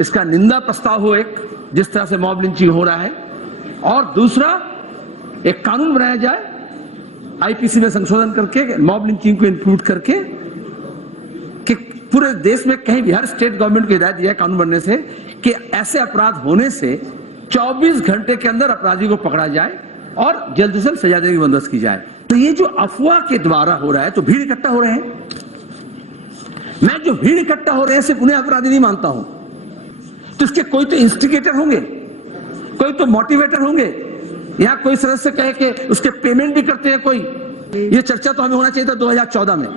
इसका निंदा प्रस्ताव हो एक, जिस तरह से मॉब लिंचिंग हो रहा है, और दूसरा एक कानून बनाया जाए आईपीसी में संशोधन करके मॉब लिंचिंग को इंक्लूड करके कि पूरे देश में कहीं भी हर स्टेट गवर्नमेंट को हिदायत दिया है कानून बनने से कि ऐसे अपराध होने से 24 घंटे के अंदर अपराधी को पकड़ा जाए और जल्द से जल्द सजा देने की बंदोबस्त की जाए। तो ये जो अफवाह के द्वारा हो रहा है, तो भीड़ इकट्ठा हो रहे हैं, मैं जो भीड़ इकट्ठा हो रहे हैं सिर्फ उन्हें अपराधी नहीं मानता हूं, तो इसके कोई तो इंस्टिगेटर होंगे, कोई तो मोटिवेटर होंगे, या कोई सदस्य कहे कि उसके पेमेंट भी करते हैं कोई। ये चर्चा तो हमें होना चाहिए था 2014 में,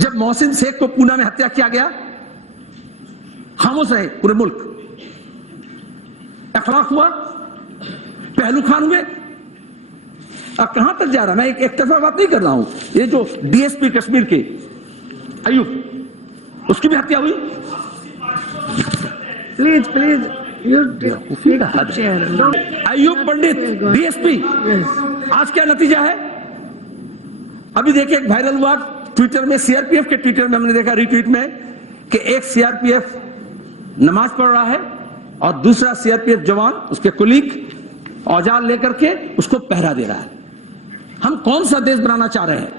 जब मोहसिन शेख को पूना में हत्या किया गया, खामोश रहे पूरे मुल्क, अखलाक हुआ, पहलू खान हुए। अब कहां तक जा रहा, मैं एक तरफा बात नहीं कर रहा हूं। ये जो डीएसपी कश्मीर के अयूब, उसकी भी हत्या हुई। Please please Ayub Pandit DSP, आज क्या नतीजा है? अभी देखिए एक वायरल हुआ ट्विटर में, सीआरपीएफ के ट्विटर में हमने देखा रीट्वीट में कि एक सीआरपीएफ नमाज पढ़ रहा है और दूसरा सीआरपीएफ जवान उसके कुलीग औजार लेकर के उसको पहरा दे रहा है। हम कौन सा देश बनाना चाह रहे हैं?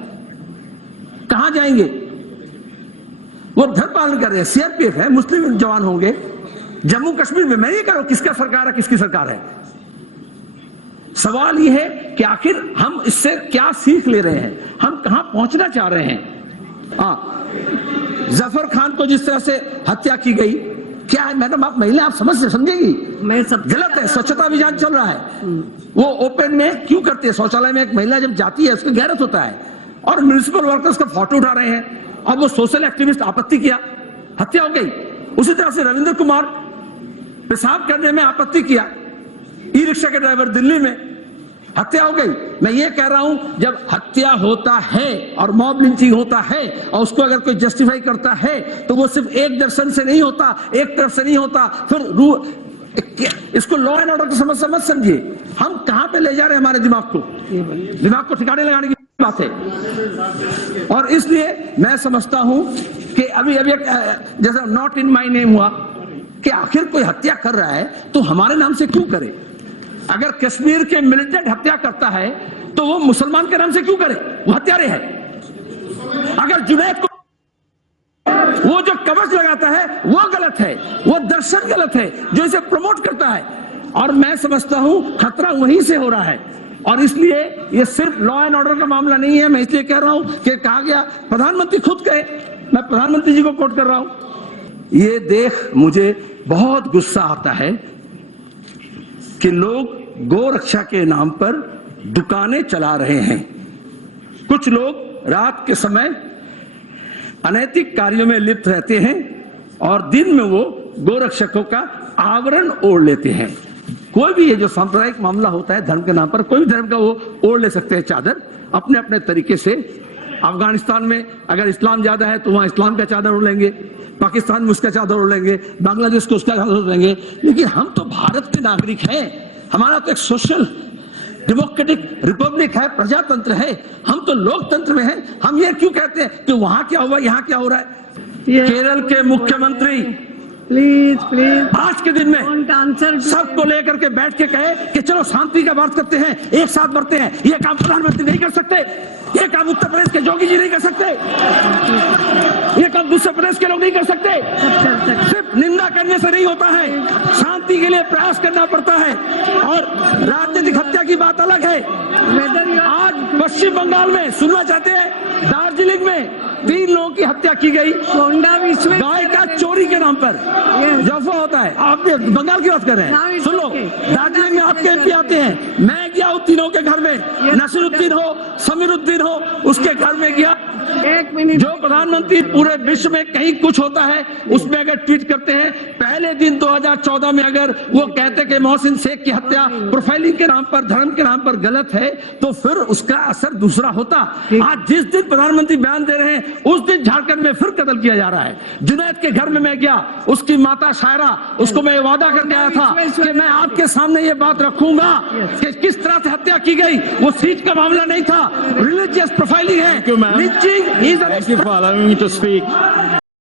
कहां जाएंगे? वो धर्म पालन कर रहे हैं, सीआरपीएफ है, मुस्लिम जवान होंगे। जम्मू कश्मीर में मैं ये कह रहा हूं किसका सरकार है, किसकी सरकार है। सवाल ये है कि आखिर हम इससे क्या सीख ले रहे हैं, हम कहां पहुंचना चाह रहे हैं। जफर खान को जिस तरह से हत्या की गई, क्या है मैडम, आप महिला, आप समझेगी, मैं सब गलत है। स्वच्छता अभियान चल रहा है, वो ओपन में क्यों करते हैं? शौचालय में एक महिला जब जाती है उसको गैरत होता है, और म्युनिसिपल वर्कर्स का फोटो उठा रहे हैं, और वो सोशल एक्टिविस्ट आपत्ति किया, हत्या हो गई। उसी तरह से रविंद्र कुमार पेशाब करने में आपत्ति किया, ई रिक्शा के ड्राइवर दिल्ली में, हत्या हो गई। मैं ये कह रहा हूं जब हत्या होता है और मॉब लिंचिंग होता है और उसको अगर कोई जस्टिफाई करता है तो वो सिर्फ एक दर्शन से नहीं होता, एक तरफ से नहीं होता, फिर इसको लॉ एंड ऑर्डर को समझ समझिए। हम कहां पे ले जा रहे हैं हमारे दिमाग को ठिकाने लगाने की बात है। और इसलिए मैं समझता हूं कि अभी जैसा नॉट इन माई नेम हुआ कि आखिर कोई हत्या कर रहा है तो हमारे नाम से क्यों करे? अगर कश्मीर के मिलिटेंट हत्या करता है तो वो मुसलमान के नाम से क्यों करे? वो हत्यारे है। अगर जुनैद को वो जो कवच लगाता है वो गलत है, वो दर्शन गलत है जो इसे प्रमोट करता है। और मैं समझता हूं खतरा वहीं से हो रहा है, और इसलिए ये सिर्फ लॉ एंड ऑर्डर का मामला नहीं है। मैं इसलिए कह रहा हूं कि कहा गया, प्रधानमंत्री खुद कहे, मैं प्रधानमंत्री जी को कोट कर रहा हूं, ये देख मुझे बहुत गुस्सा आता है कि लोग गौ रक्षा के नाम पर दुकानें चला रहे हैं। कुछ लोग रात के समय अनैतिक कार्यों में लिप्त रहते हैं और दिन में वो गौ रक्षकों का आवरण ओढ़ लेते हैं। कोई भी ये जो सांप्रदायिक मामला होता है धर्म के नाम पर, कोई भी धर्म का वो ओढ़ ले सकते हैं चादर अपने अपने तरीके से। अफगानिस्तान में अगर इस्लाम ज्यादा है तो वहां इस्लाम का चादर ओढ़ लेंगे, पाकिस्तान में उसका चादर ओढ़ लेंगे, बांग्लादेश को उसका चादर ओढ़ लेंगे। लेकिन हम तो भारत के नागरिक हैं, हमारा तो एक सोशल डेमोक्रेटिक रिपब्लिक है, प्रजातंत्र है, हम तो लोकतंत्र में हैं। हम ये क्यों कहते हैं कि वहां क्या हुआ, यहाँ क्या हो रहा है? केरल के मुख्यमंत्री प्लीज आज के दिन में सबको लेकर के बैठ के कहे कि चलो शांति का बात करते हैं, एक साथ बढ़ते हैं। ये काम प्रधानमंत्री नहीं कर सकते, ये काम उत्तर प्रदेश के योगी जी नहीं कर सकते, ये काम दूसरे प्रदेश के लोग नहीं कर सकते। सिर्फ निंदा करने से नहीं होता है, शांति के लिए प्रयास करना पड़ता है। और राजनीतिक हत्या की बात अलग है। आज पश्चिम बंगाल में सुनना चाहते हैं, दार्जिलिंग में 3 लोगों की हत्या की गई गाय का चोरी के नाम पर। जफा होता है, आप बंगाल की बात कर रहे हैं, सुन लो। दार्जिलिंग में आपके एमपी आते हैं, मैं गया उन तीनों के घर में, नसीरुद्दीन हो, समीरुद्दीन हो, उसके घर में गया। 1 मिनट। जो प्रधानमंत्री पूरे विश्व में कहीं कुछ होता है उसमें अगर ट्वीट करते हैं, पहले दिन 2014 में अगर वो कहते कि मोहसिन शेख की हत्या प्रोफाइलिंग के नाम पर, धर्म के नाम पर गलत है, तो फिर उसका असर दूसरा होता। आज जिस दिन प्रधानमंत्री बयान दे रहे हैं उस दिन झारखंड में फिर कत्ल किया जा रहा है। जुनैद के घर में मैं गया, उसकी माता शायरा, उसको मैं वादा करके आया था कि मैं आपके सामने ये बात रखूंगा कि किस तरह से हत्या की गई। वो सीट का मामला नहीं था, रिलीजियस प्रोफाइलिंग है। Thank you for allowing me to speak.